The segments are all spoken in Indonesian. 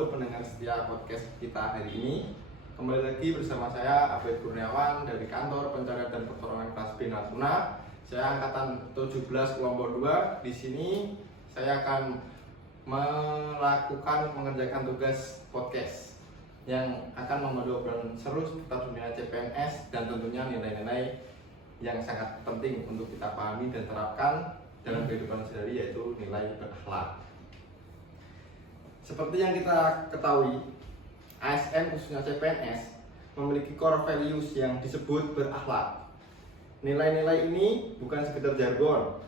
Halo pendengar setia podcast kita hari ini. Kembali lagi bersama saya Abed Kurniawan dari Kantor Pencarian dan Pertolongan Kelas B Natuna. Saya angkatan 17 kelompok 2. Di sini saya akan mengerjakan tugas podcast yang akan membantu obrolan seru seputar dunia CPNS dan tentunya nilai-nilai yang sangat penting untuk kita pahami dan terapkan dalam kehidupan sehari, yaitu nilai berakhlak. Seperti yang kita ketahui, ASN khususnya CPNS memiliki core values yang disebut berakhlak. Nilai-nilai ini bukan sekedar jargon,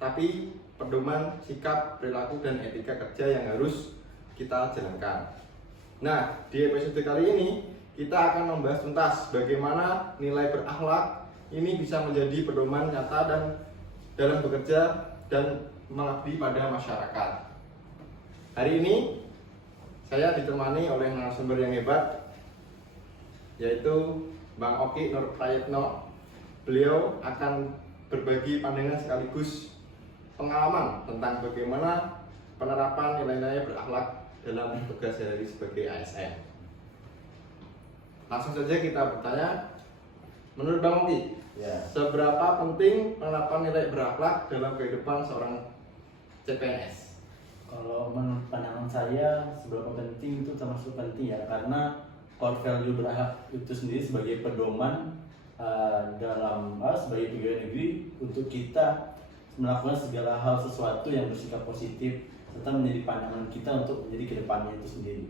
tapi pedoman sikap, perilaku, dan etika kerja yang harus kita jalankan. Nah, di episode kali ini kita akan membahas tuntas bagaimana nilai berakhlak ini bisa menjadi pedoman nyata dan dalam bekerja dan mengabdi pada masyarakat. Hari ini saya ditemani oleh narasumber yang hebat, yaitu Bang Oki Nur Prayitno. Beliau akan berbagi pandangan sekaligus pengalaman tentang bagaimana penerapan nilai-nilai berakhlak dalam tugas sehari sebagai ASN. Langsung saja kita bertanya, menurut Bang Oki, seberapa penting penerapan nilai berakhlak dalam kehidupan seorang CPNS? Kalau menurut pandangan saya, seberapa penting itu termasuk penting ya, karena core value berakhlak itu sendiri sebagai pedoman sebagai pegawai negeri untuk kita melakukan segala hal sesuatu yang bersikap positif serta menjadi pandangan kita untuk menjadi kedepannya itu sendiri.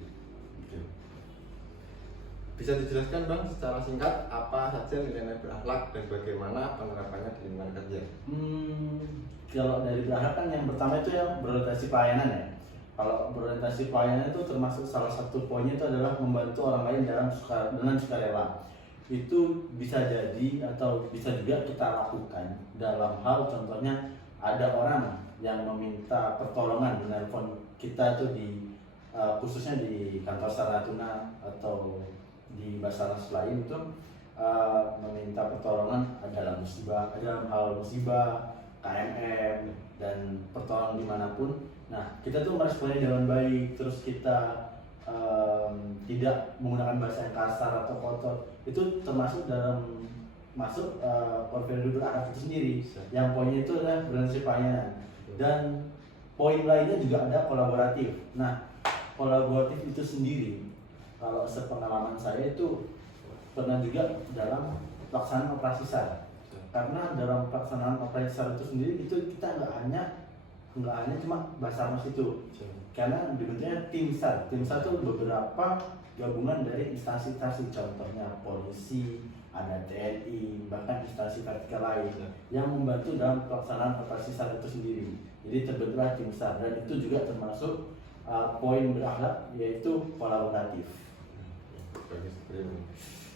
Bisa dijelaskan Bang secara singkat apa saja nilai-nilai berakhlak dan bagaimana penerapannya di lingkungan kerja? Kalau dari berakhlak kan yang pertama itu yang berorientasi pelayanan ya. Kalau berorientasi pelayanan itu termasuk salah satu poinnya itu adalah membantu orang lain dengan sukarela. Itu bisa jadi atau bisa juga kita lakukan dalam hal contohnya ada orang yang meminta pertolongan menelpon kita tuh khususnya di kantor Natuna atau di Basarnas lain itu meminta pertolongan dalam hal musibah, KMM, dan pertolongan dimanapun. Nah, kita tuh meresponnya dengan baik, terus kita tidak menggunakan bahasa yang kasar atau kotor. Itu termasuk core value berakhlak itu sendiri. Yang poinnya itu adalah berorientasi pelayanan. Dan poin lainnya juga ada kolaboratif. Nah, kolaboratif itu sendiri, kalau sepengalaman saya itu pernah juga dalam pelaksanaan operasi SAR. Karena dalam pelaksanaan operasi SAR itu sendiri itu kita nggak hanya cuma Basarnas itu, karena dibentuknya tim SAR. Tim SAR itu beberapa gabungan dari instansi-instansi, contohnya polisi, ada TNI, bahkan instansi vertikal lain yang membantu dalam pelaksanaan operasi SAR itu sendiri. Jadi terbentuklah tim SAR, dan itu juga termasuk poin berakhlak, yaitu kolaboratif.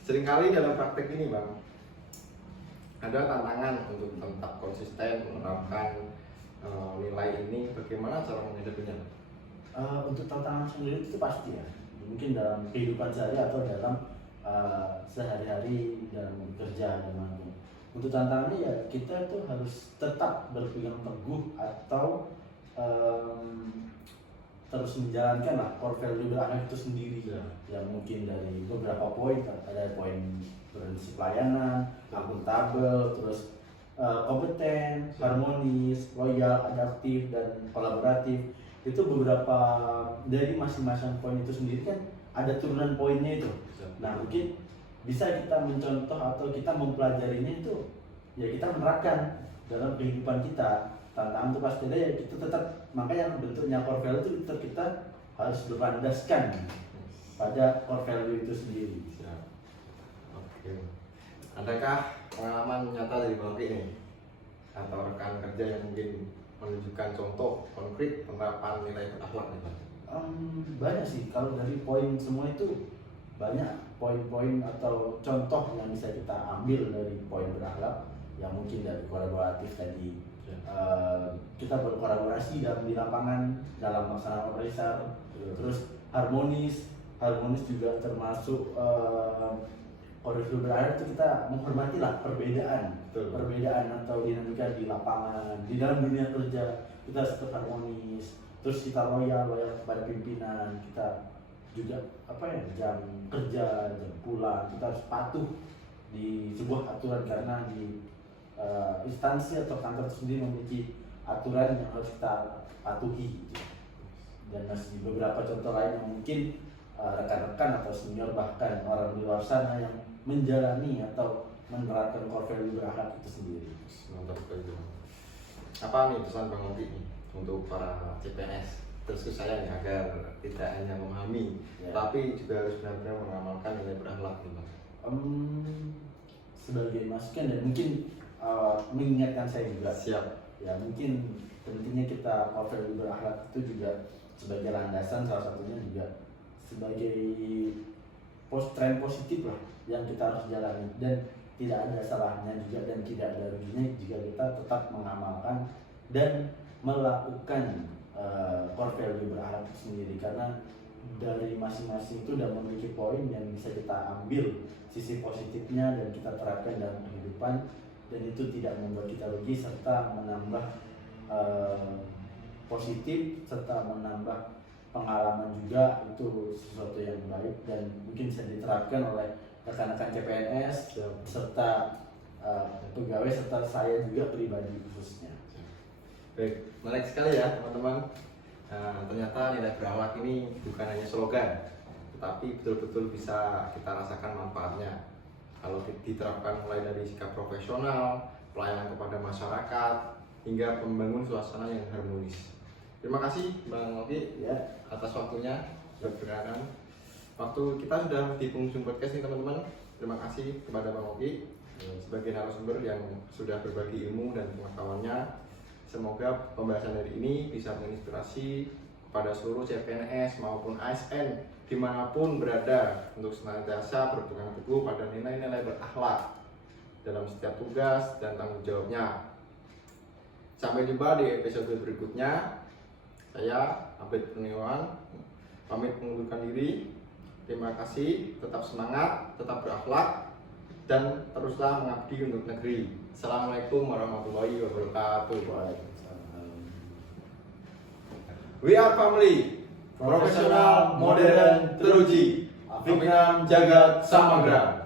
Seringkali dalam praktek ini Bang, ada tantangan untuk tetap konsisten menerapkan nilai ini. Bagaimana cara menghadapinya? Untuk tantangan sendiri itu pasti ya, mungkin dalam kehidupan sehari atau dalam sehari-hari dalam bekerja dimanapun. Untuk tantangannya ya kita tuh harus tetap berpegang teguh atau terus menjalankan lah core value berakhlak itu sendiri ya. Yang mungkin dari beberapa poin, ada poin berorientasi pelayanan, akuntabel, terus kompeten, harmonis, loyal, adaptif, dan kolaboratif. Itu beberapa dari masing-masing poin itu sendiri kan ada turunan poinnya itu. Nah, mungkin bisa kita mencontoh atau kita mempelajarinya itu ya kita menerapkan dalam kehidupan kita. Tantangan itu pasti ada ya, kita tetap, makanya bentuknya core value itu tetap kita harus berlandaskan pada core value itu sendiri. Oke. Adakah pengalaman nyata dari Bang Oki ini atau rekan kerja yang mungkin menunjukkan contoh konkret penerapan nilai berakhlak nih Bang? Banyak sih, kalau dari poin semua itu banyak poin-poin atau contoh yang bisa kita ambil dari poin berakhlak, yang mungkin dari kolaboratif tadi. Kita berkolaborasi di lapangan dalam melaksanakan operasi SAR. Terus harmonis juga termasuk core value berakhlak itu kita menghormati lah perbedaan atau dinamika di lapangan, di dalam dunia kerja kita harus tetap harmonis. terus kita loyal kepada pimpinan, kita juga jam kerja, jam pulang kita harus patuh di sebuah aturan, karena di instansi atau kantor sendiri memiliki aturan yang harus kita patuhi gitu. Dan masih beberapa contoh lain yang mungkin rekan-rekan atau senior bahkan orang di luar sana yang menjalani atau menerapkan core value berakhlak itu sendiri. Mantap sekali. Apa nih pesan Bang Oki nih untuk para CPNS terus saya nih agar tidak hanya memahami tapi juga harus benar-benar mengamalkan nilai berakhlak nih Bang? Sebagai masukan dan mungkin mengingatkan saya juga. Siap. Ya mungkin pentingnya kita core value berakhlak itu juga sebagai landasan, salah satunya juga sebagai tren positif lah yang kita harus jalani, dan tidak ada salahnya juga dan tidak ada ruginya jika kita tetap mengamalkan dan melakukan core value berakhlak itu sendiri, karena dari masing-masing itu sudah memiliki poin yang bisa kita ambil sisi positifnya dan kita terapkan dalam kehidupan, dan itu tidak membuat kita rugi serta menambah positif serta menambah pengalaman juga. Itu sesuatu yang baik dan mungkin bisa diterapkan oleh rekan-rekan CPNS serta pegawai serta saya juga pribadi khususnya. Baik, menarik sekali ya teman-teman. Ternyata nilai berakhlak ini bukan hanya slogan, tetapi betul-betul bisa kita rasakan manfaatnya kalau diterapkan mulai dari sikap profesional, pelayanan kepada masyarakat, hingga membangun suasana yang harmonis. Terima kasih Bang Oki atas waktunya berkenan. Waktu kita sudah di penghujung podcast nih teman-teman. Terima kasih kepada Bang Oki sebagai narasumber yang sudah berbagi ilmu dan pengetahuannya. Semoga pembahasan hari ini bisa menginspirasi kepada seluruh CPNS maupun ASN dimanapun berada untuk senantiasa berpegang teguh pada nilai-nilai berakhlak dalam setiap tugas dan tanggung jawabnya. Sampai jumpa di episode berikutnya. Saya Abed Kurniawan pamit mengundurkan diri. Terima kasih, tetap semangat, tetap berakhlak, dan teruslah mengabdi untuk negeri. Assalamualaikum warahmatullahi wabarakatuh. We are family, profesional, modern, teruji. Pimpinan Jagat Samagra.